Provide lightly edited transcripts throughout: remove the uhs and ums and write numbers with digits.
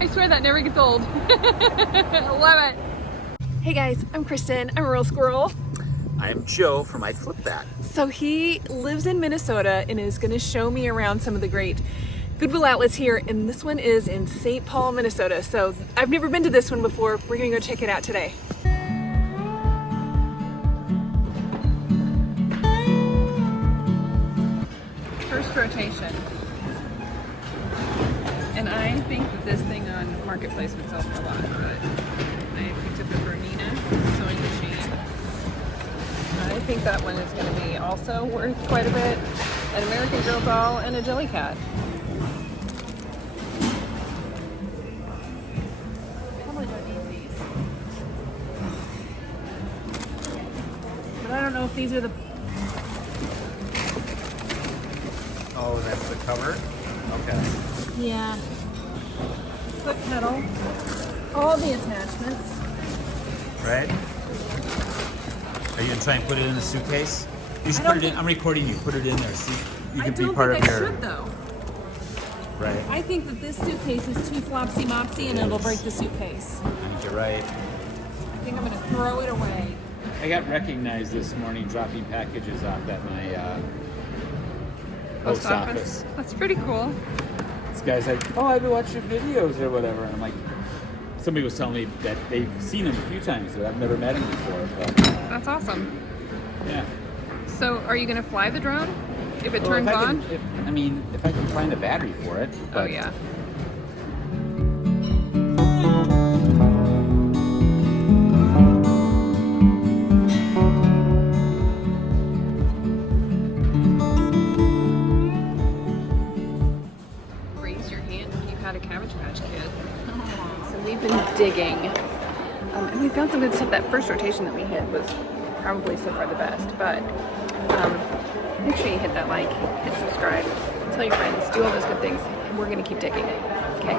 I swear that never gets old. Love it. Hey guys, I'm Kristin. I'm ARuralSquirrel. I'm Joe from I'd Flip That. So he lives in Minnesota and is going to show me around some of the great Goodwill outlets here, and this one is in St. Paul, Minnesota. So I've never been to this one before. We're going to go check it out today. First rotation. And I think that this thing on Marketplace would sell for a lot, but I picked up a Bernina sewing machine. I think that one is going to be also worth quite a bit. An American Girl doll and a Jellycat. Probably don't need these. But I don't know if these are the... Oh, that's the cover? Okay. Yeah. Foot pedal. All the attachments. Right? Are you going to try and put it in the suitcase? You should put it in. I'm recording you. Put it in there. See, you can be part of your... I should, though. Right. I think that this suitcase is too flopsy-mopsy and it'll break the suitcase. I think you're right. I think I'm going to throw it away. I got recognized this morning dropping packages off at my post office. That's pretty cool. This guy's like, oh, I've been watching your videos or whatever. And I'm like, somebody was telling me that they've seen him a few times, but I've never met him before. But, that's awesome. Yeah. So, are you going to fly the drone if it turns on? If I can find a battery for it. Oh, yeah. Raise your hand if you've had a Cabbage Patch Kid. So we've been digging. And we found some good stuff. That first rotation that we hit was probably so far the best, but make sure you hit that like, hit subscribe, tell your friends, do all those good things, and we're gonna keep digging. Okay.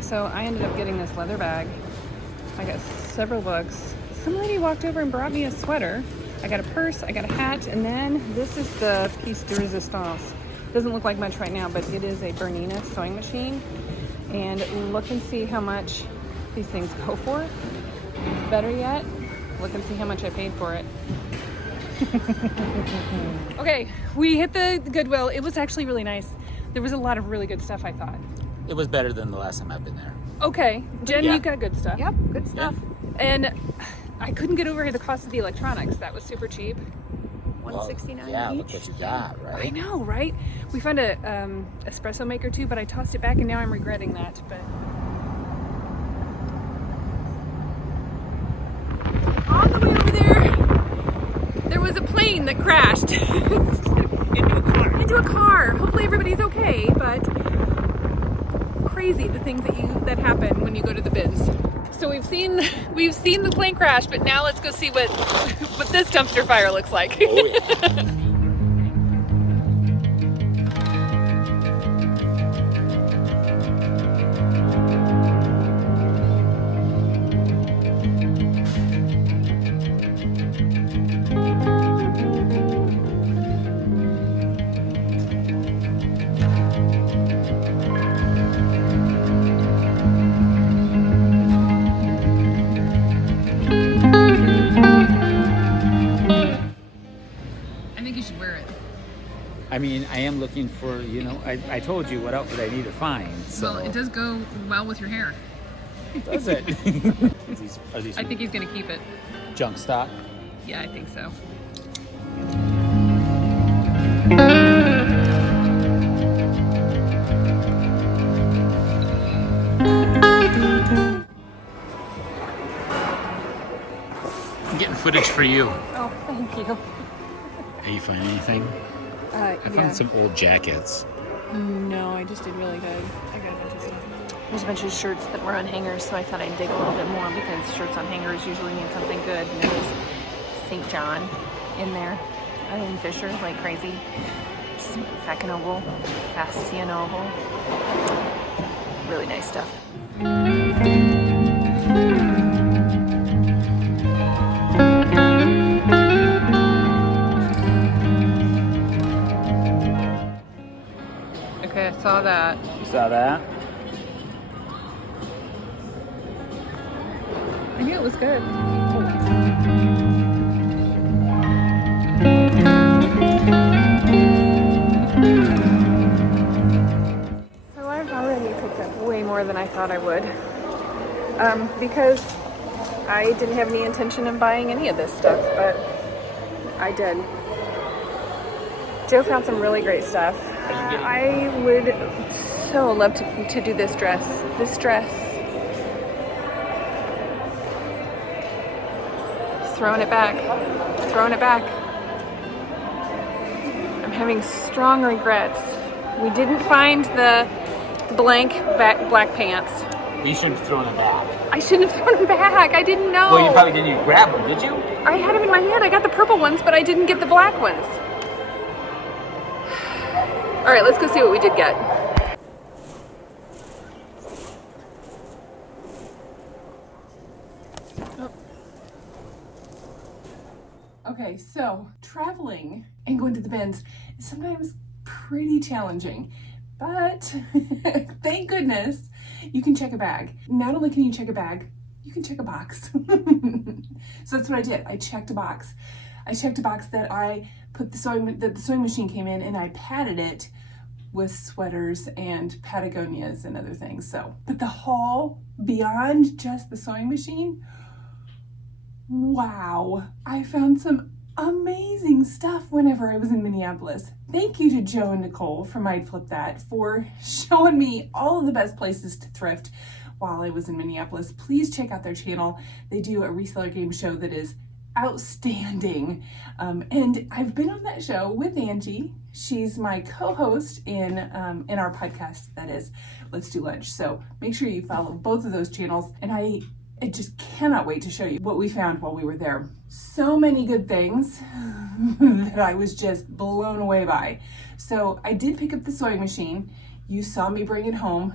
So I ended up getting this leather bag. I got several books. Some lady walked over and brought me a sweater. I got a purse, I got a hat, and then this is the piece de resistance. Doesn't look like much right now, but it is a Bernina sewing machine. And look and see how much these things go for. Better yet, look and see how much I paid for it. Okay, we hit the Goodwill. It was actually really nice. There was a lot of really good stuff, I thought. It was better than the last time I've been there. Okay, Jen, Yeah. you got good stuff. Yep, good stuff. Yeah. And I couldn't get over the cost of the electronics. That was super cheap. $169 Yeah, each. look what you got, right? I know, right? We found a espresso maker too, but I tossed it back and now I'm regretting that. But all the way over there was a plane that crashed into a car. Hopefully everybody's okay, but crazy the things that happen when you go to the bins. So we've seen the plane crash, but now let's go see what this dumpster fire looks like. Oh, yeah. I mean, I am looking for, I told you what outfit I need to find. So. Well, it does go well with your hair. Does it? Are these I think he's going to keep it. junk stock? Yeah, I think so. I'm getting footage for you. Oh, thank you. Are you finding anything? I found some old jackets. No, I just did really good. I got a bunch of stuff. There's a bunch of shirts that were on hangers, so I thought I'd dig a little bit more because shirts on hangers usually mean something good. And there was St. John in there. Eileen Fisher, like crazy. Second oval, Fascian oval. Really nice stuff. Okay, I saw that. You saw that? I knew it was good. So I've already picked up way more than I thought I would. Because I didn't have any intention of buying any of this stuff, but I did. Joe found some really great stuff. I would so love to do this dress. This dress. Throwing it back. Throwing it back. I'm having strong regrets. We didn't find the blank black pants. You shouldn't have thrown them back. I shouldn't have thrown them back. I didn't know. Well, you probably didn't even grab them, did you? I had them in my hand. I got the purple ones, but I didn't get the black ones. All right, let's go see what we did get. Okay, so traveling and going to the bins is sometimes pretty challenging, but thank goodness you can check a bag. Not only can you check a bag, you can check a box. So that's what I did. I checked a box. I checked a box that I put the sewing machine came in, and I padded it with sweaters and Patagonias and other things. So, but the haul beyond just the sewing machine, wow, I found some amazing stuff whenever I was in Minneapolis. Thank you to Joe and Nicole from I'd Flip That for showing me all of the best places to thrift while I was in Minneapolis. Please check out their channel. They do a reseller game show that is outstanding. And I've been on that show with Angie. She's my co-host in our podcast, that is Let's Do Lunch. So make sure you follow both of those channels. And I just cannot wait to show you what we found while we were there. So many good things that I was just blown away by. So I did pick up the sewing machine. You saw me bring it home.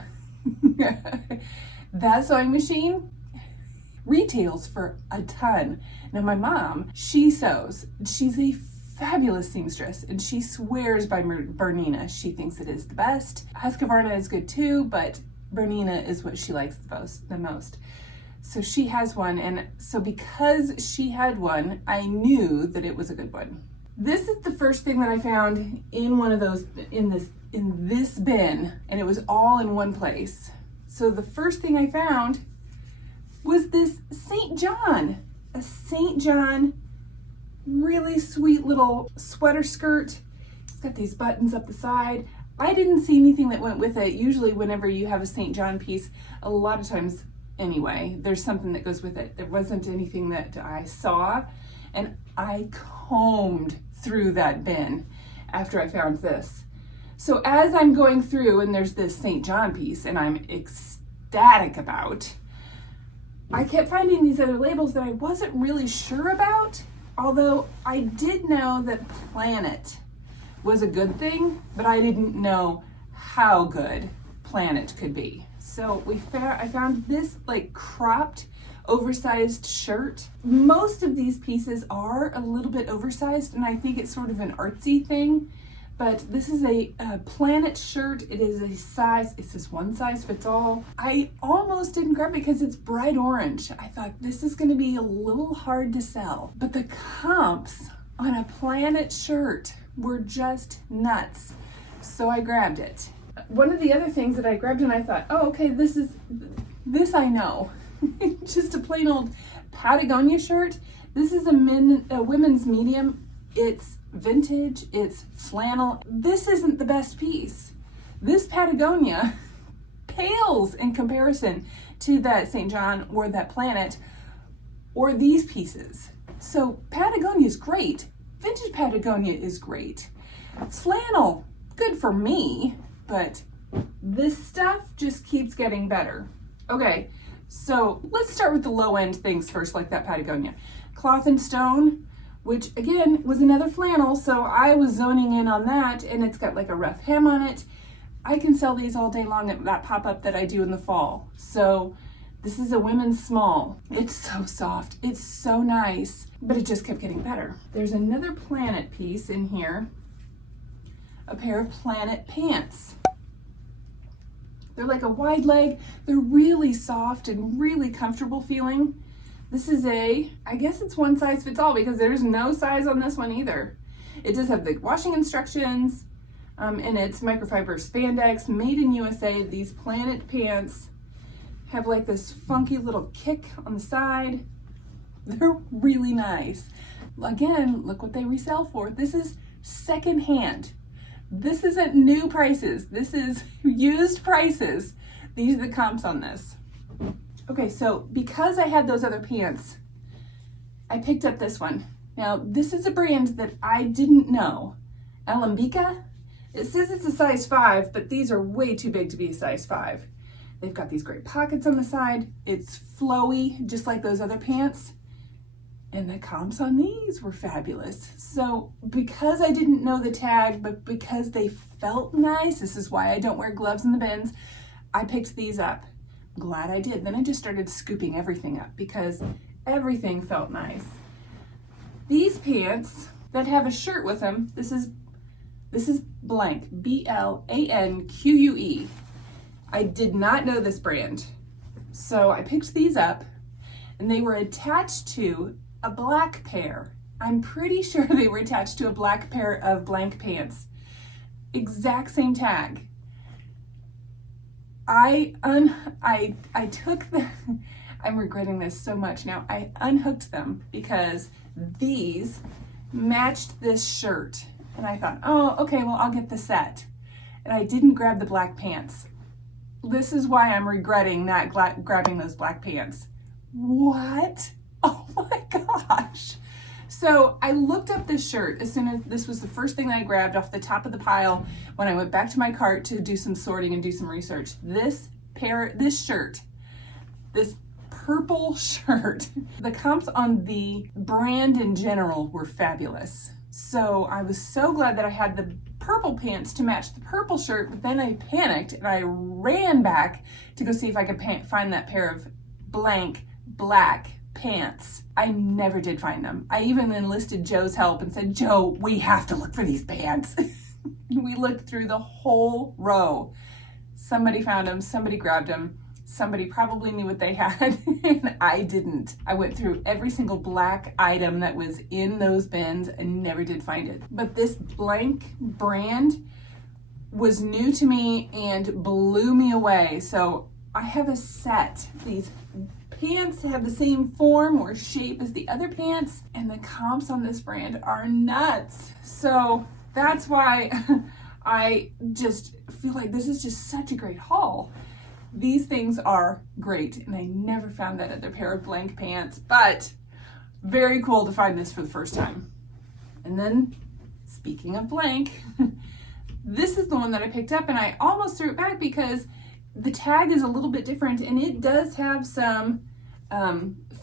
That sewing machine retails for a ton. Now my mom, she sews. She's a fabulous seamstress, and she swears by Bernina. She thinks it is the best. Husqvarna is good too, but Bernina is what she likes the most. So she has one, and so because she had one, I knew that it was a good one. This is the first thing that I found in one of those, in this bin, and it was all in one place. So the first thing I found was this St. John, a St. John, really sweet little sweater skirt. It's got these buttons up the side. I didn't see anything that went with it. Usually whenever you have a St. John piece, a lot of times anyway, there's something that goes with it. There wasn't anything that I saw, and I combed through that bin after I found this. So as I'm going through and there's this St. John piece and I'm ecstatic about, I kept finding these other labels that I wasn't really sure about, although I did know that Planet was a good thing, but I didn't know how good Planet could be. So I found this like cropped, oversized shirt. Most of these pieces are a little bit oversized, and I think it's sort of an artsy thing, but this is a Planet shirt. It is a size, it says one size fits all. I almost didn't grab it because it's bright orange. I thought this is gonna be a little hard to sell, but the comps on a Planet shirt were just nuts. So I grabbed it. One of the other things that I grabbed, and I thought, oh, okay, this I know. Just a plain old Patagonia shirt. This is a women's medium. It's vintage, it's flannel. This isn't the best piece. This Patagonia pales in comparison to that St. John or that Planet or these pieces. So Patagonia is great. Vintage Patagonia is great. Flannel, good for me, but this stuff just keeps getting better. Okay, so let's start with the low end things first, like that Patagonia. Cloth and Stone, which again was another flannel, so I was zoning in on that, and it's got like a rough hem on it. I can sell these all day long at that pop-up that I do in the fall. So this is a women's small. It's so soft, it's so nice, but it just kept getting better. There's another planet piece in here, a pair of planet pants. They're like a wide leg. They're really soft and really comfortable feeling. This is I guess it's one size fits all because there's no size on this one either. It does have the washing instructions, and it's microfiber spandex, made in USA. These planet pants have like this funky little kick on the side. They're really nice. Again, look what they resell for. This is secondhand. This isn't new prices. This is used prices. These are the comps on this. Okay, so because I had those other pants, I picked up this one. Now, this is a brand that I didn't know. Alembica. It says it's a size 5, but these are way too big to be a size 5. They've got these great pockets on the side. It's flowy, just like those other pants. And the comps on these were fabulous. So because I didn't know the tag, but because they felt nice, this is why I don't wear gloves in the bins, I picked these up. Glad I did. Then I just started scooping everything up because everything felt nice. These pants that have a shirt with them, this is blank, BLANQUE. I did not know this brand. So I picked these up and they were attached to a black pair. I'm pretty sure they were attached to a black pair of blank pants. Exact same tag. I took the, I'm regretting this so much now. I unhooked them because these matched this shirt. And I thought, oh, okay, well, I'll get the set. And I didn't grab the black pants. This is why I'm regretting not grabbing those black pants. What? Oh my gosh. So I looked up this shirt as soon as this was the first thing that I grabbed off the top of the pile when I went back to my cart to do some sorting and do some research. This shirt, this purple shirt, the comps on the brand in general were fabulous. So I was so glad that I had the purple pants to match the purple shirt, but then I panicked and I ran back to go see if I could find that pair of blank black pants. I never did find them. I even enlisted Joe's help and said, Joe, we have to look for these pants. We looked through the whole row. Somebody found them, somebody grabbed them, somebody probably knew what they had, and I didn't. I went through every single black item that was in those bins and never did find it. But this blank brand was new to me and blew me away. So I have a set. These pants have the same form or shape as the other pants, and the comps on this brand are nuts. So that's why I just feel like this is just such a great haul. These things are great, and I never found that other pair of blank pants, but very cool to find this for the first time. And then, speaking of blank, this is the one that I picked up, and I almost threw it back because the tag is a little bit different, and it does have some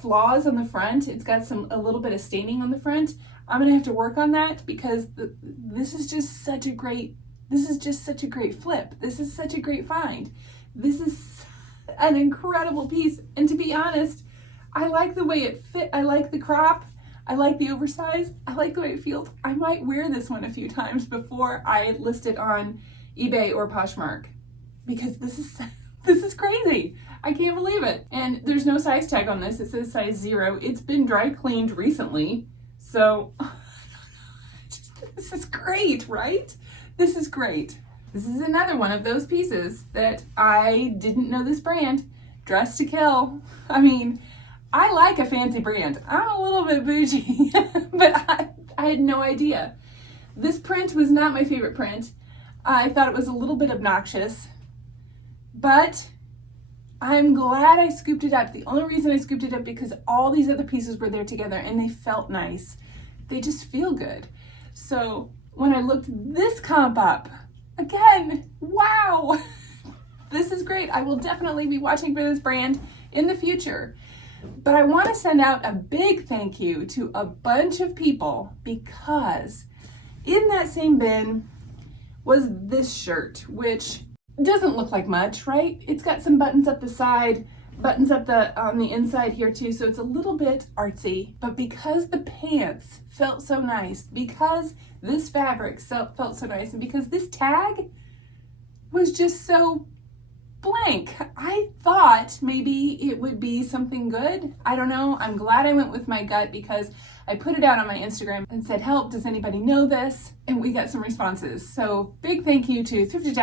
flaws on the front. It's got a little bit of staining on the front. I'm gonna have to work on that because this is just such a great flip. This is such a great find. This is an incredible piece. And to be honest, I like the way it fit. I like the crop. I like the oversize. I like the way it feels. I might wear this one a few times before I list it on eBay or Poshmark because this is crazy. I can't believe it. And there's no size tag on this. It says size 0. It's been dry cleaned recently. So this is great, right? This is great. This is another one of those pieces that I didn't know this brand, Dress to Kill. I mean, I like a fancy brand. I'm a little bit bougie, but I had no idea. This print was not my favorite print. I thought it was a little bit obnoxious, but I'm glad I scooped it up. The only reason I scooped it up because all these other pieces were there together and they felt nice. They just feel good. So when I looked this comp up, again, wow, this is great. I will definitely be watching for this brand in the future. But I want to send out a big thank you to a bunch of people, because in that same bin was this shirt, which doesn't look like much, right? It's got some buttons up the side, buttons up on the inside here too, so it's a little bit artsy. But because the pants felt so nice, because this fabric felt so nice, and because this tag was just so blank, I thought maybe it would be something good. I don't know. I'm glad I went with my gut, because I put it out on my Instagram and said, help, does anybody know this? And we got some responses. So big thank you to Thrifty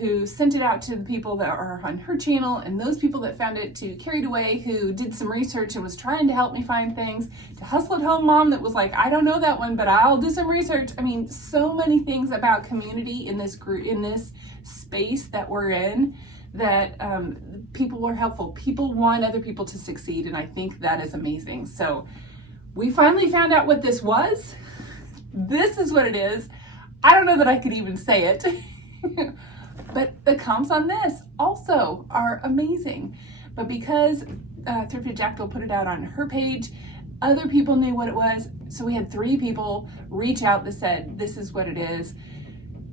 who sent it out to the people that are on her channel, and those people that found it, to Carried Away, who did some research and was trying to help me find things, to Hustle at Home Mom that was like, I don't know that one, but I'll do some research. I mean, so many things about community in this group, in this space that we're in, that people were helpful. People want other people to succeed, and I think that is amazing. So we finally found out what this was. This is what it is. I don't know that I could even say it, but the comps on this also are amazing. But because Thrifty Jackal put it out on her page, other people knew what it was. So we had 3 people reach out that said, this is what it is.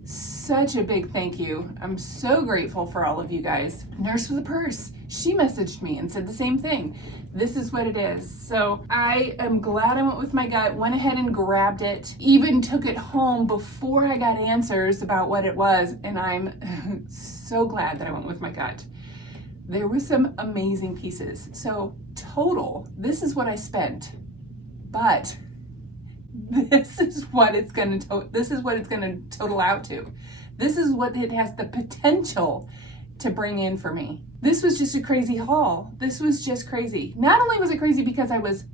Such a big thank you. I'm so grateful for all of you guys. Nurse with a Purse, she messaged me and said the same thing. This is what it is. So I am glad I went with my gut, went ahead and grabbed it, even took it home before I got answers about what it was. And I'm so glad that I went with my gut. There were some amazing pieces. So total, this is what I spent, but this is what it's going to total out to. This is what it has the potential to bring in for me. This was just a crazy haul. This was just crazy. Not only was it crazy because I was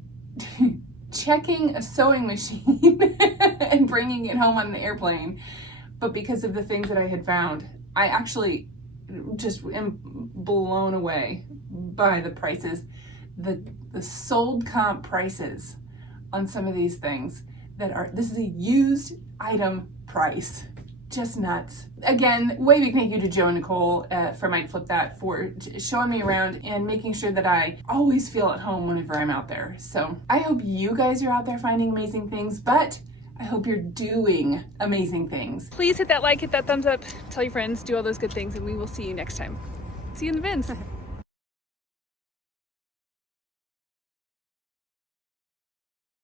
checking a sewing machine and bringing it home on the airplane, but because of the things that I had found. I actually just am blown away by the prices, the sold comp prices on some of these things that are, this is a used item price. Just nuts. Again, way big thank you to Joe and Nicole from I'd Flip That for showing me around and making sure that I always feel at home whenever I'm out there. So I hope you guys are out there finding amazing things, but I hope you're doing amazing things. Please hit that like, hit that thumbs up, tell your friends, do all those good things, and we will see you next time. See you in the bins.